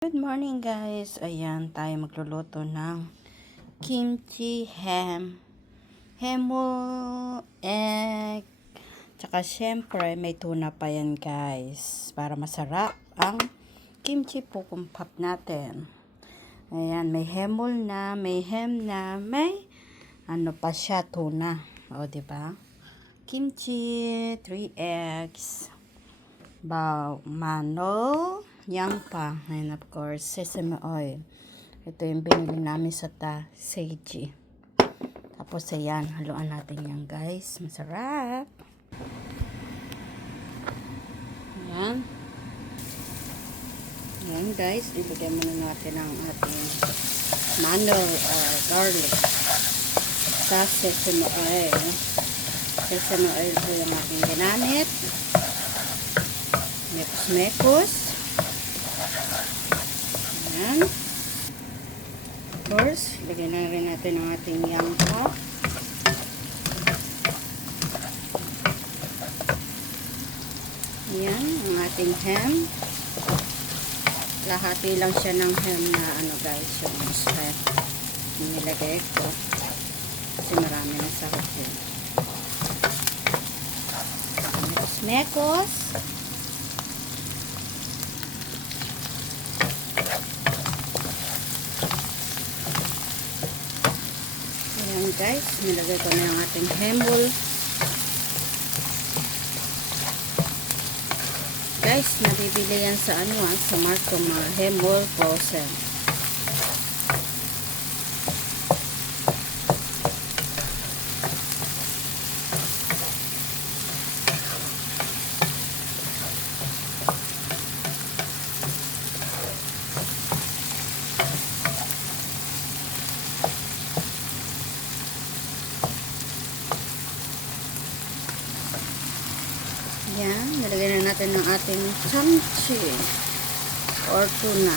Good morning guys. Ayan, tayo magluluto ng kimchi hemo, egg, tsaka syempre may tuna pa yan guys. Para masarap ang kimchi pukumpap natin. Ayan, may hemol na, may hem na, may ano pa siya, tuna. O, diba? Kimchi, 3 eggs, manol, yang pa, and of course, sesame oil. Ito yung binili namin sa Seiji. Tapos, ayan, haluan natin yan, guys. Masarap. Ayan. Ayan, guys. Ilagay muna natin ang ating manol or garlic sa sesame oil. Sesame oil po yung ating ginamit. Mekos. Ayan. Of course, lagyan na rin natin ang ating yangpa. Ayan, ang ating ham. Lahati lang siya ng ham na ano guys, yung strap. Nilagay ko. Kasi marami na sa hotel. Mekos. Guys, nilagay ko na yung ating hemol. Guys, nabibili yan sa sa Marco, mga hemol frozen. Yan, nilagyan na natin ng ating kimchi or tuna.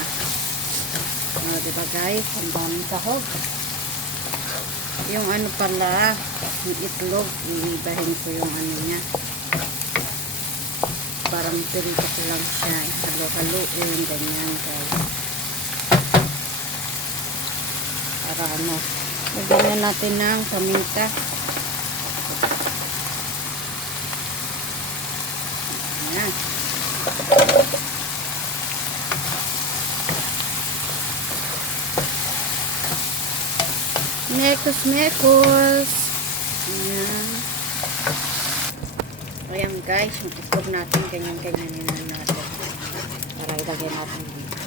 Diba guys, ang daming sahog. Yung ano pala, yung itlog, iibahin ko yung ano niya. Parang pirito ko lang siya. Halo-halo yung ganyan guys. Para ano, lagyan natin ng paminta. Ayan. Mekos. Ayan. Ayan guys, yung itlog natin, ganyan-ganyan natin. Para ilagay natin dito.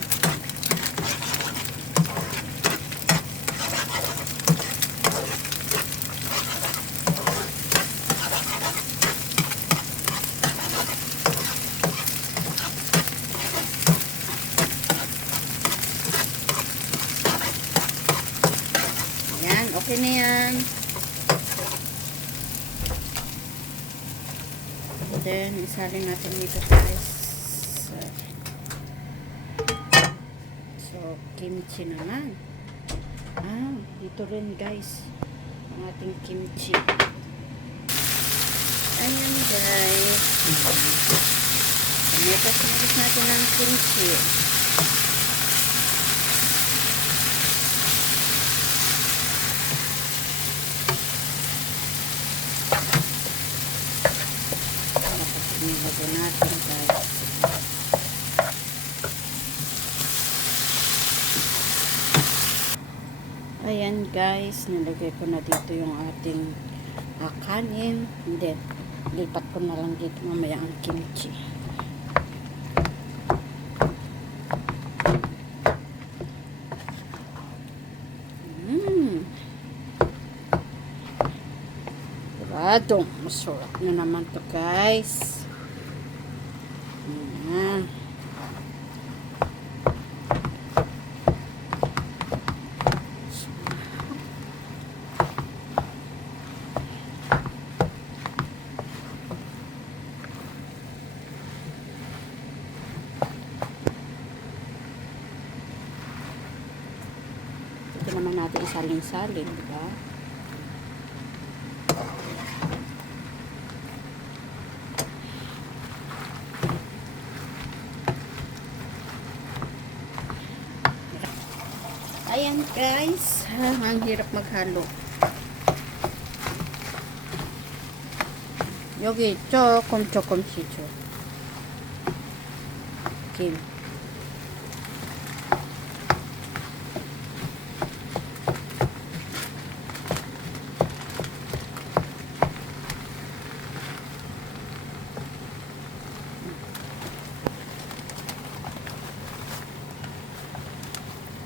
Okay na yan. Then, isalin natin dito guys. So, kimchi naman. Dito rin guys. Ang ating kimchi. Ayan guys. Metas natin ang kimchi. Nilagay natin guys. Ayan guys, nilagay ko na dito yung ating kanin. Hindi, lipat ko na lang dito mamaya ang kimchi. Radong masarap na naman to guys. Ayan. Ito naman natin isaling-saling, diba? Ayan guys, ang hirap maghalo. 여기 조금씩죠. 김.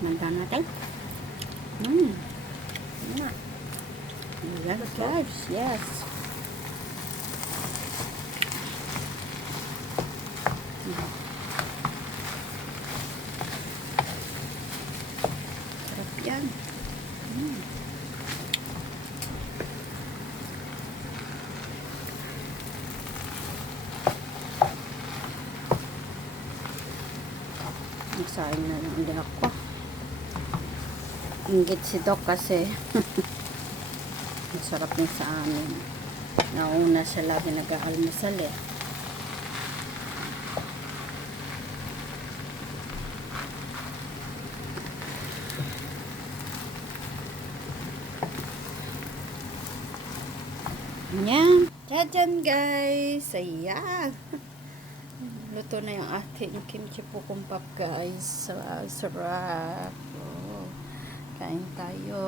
Manda natin. Yes, guys. Yes. Sarap yan. Nagsaing na lang din ako. Inggit si Doc kasi masarap din sa amin. Nauna siya lagi nag-aalmusal eh. Yan. Jajan guys. Ayan. Luto na yung ating kimchi pukumpap guys. Sarap. Oh. Kain tayo.